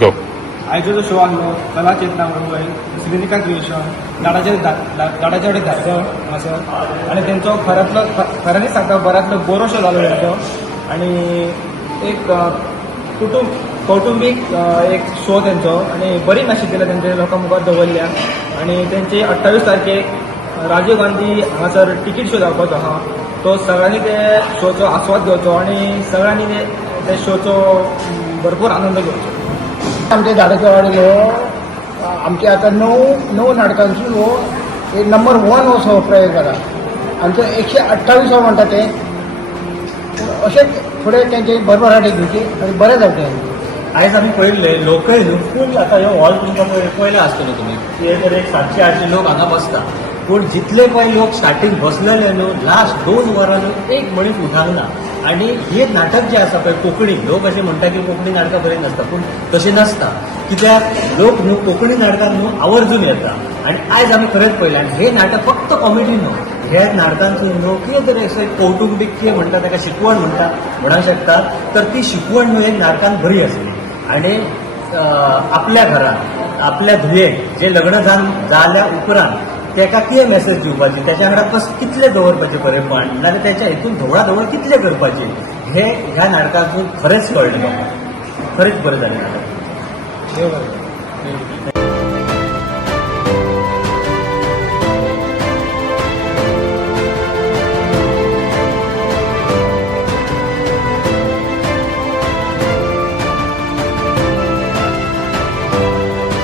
गो आयचो जो शो आसलो कला चेतना म्हणून श्रीनिका क्रिएशन झाडाचे कडेन धाडचो हांगासर आनी तेंचो खऱ्यांनी सांगता बऱ्यांतलो बरो शो जालो तेंचो आनी एक कौटुंबीक एक शो तेंचो आनी बरी नाशिल्ली तेंचे लोकां मुखार दवरल्या आनी तेंची 28 तारखेक राजीव गांधी हांगासर टिकीट शो जावपाचो आहा तो सगळ्यांनी ते शोचो आस्वाद घेवचो आनी सगळ्यांनी ते शोचो भरपूर आनंद घेवचो. आमचे झाडाच्या वाडीलो आमचे आता नऊ नाटकांचो हो नंबर 1 असो प्रयोग जाला. आमचो 128 म्हणटा ते अशेंच फुडें तेंचे भरभराटी घेवची आनी बरें जावचें. आयज आमी पळयल्ले लोकय न्हू फूल आतां ह्यो हॉल तुमकां पळयला आसतलो तुमी एक 700-800 लोक हांगा बसता पूण जितले पळय लोक स्टार्टींग बसलेले न्हू लास्ट 2 वरां न्हू एक मनीस उठांक ना. आनी हे नाटक जे आसा पळय कोंकणी लोक अशें म्हणटा की कोंकणी नाटकां बरी नासता पूण तशें नासता कित्याक लोक न्हू कोंकणी नाटकान न्हू आवर्जून येता आनी आयज आमी खरेंच पळयलें आनी हे नाटक फक्त कॉमेडी न्हू हे नाटकांतून न्हू कितें तरी अशें कौटुंबीक कितें म्हणटा ताका शिकवण म्हणटा म्हणूंक शकता तर ती शिकवण न्हू हे नाटकान बरी आसली. आनी आपल्या घरान आपल्या धुयेक जे लग्न जाल्या उपरांत तेका कितें मेसेज दिवपाची त्याच्या वांगडा कितले दवरपाचें बरेपण नाजाल्यार त्याच्या हितून धवळाधवळ कितले करपाचें हे ह्या नाटकांतून खरेंच कळ्ळें म्हाका. खरेंच बरें जालें नाटक. देव बरें.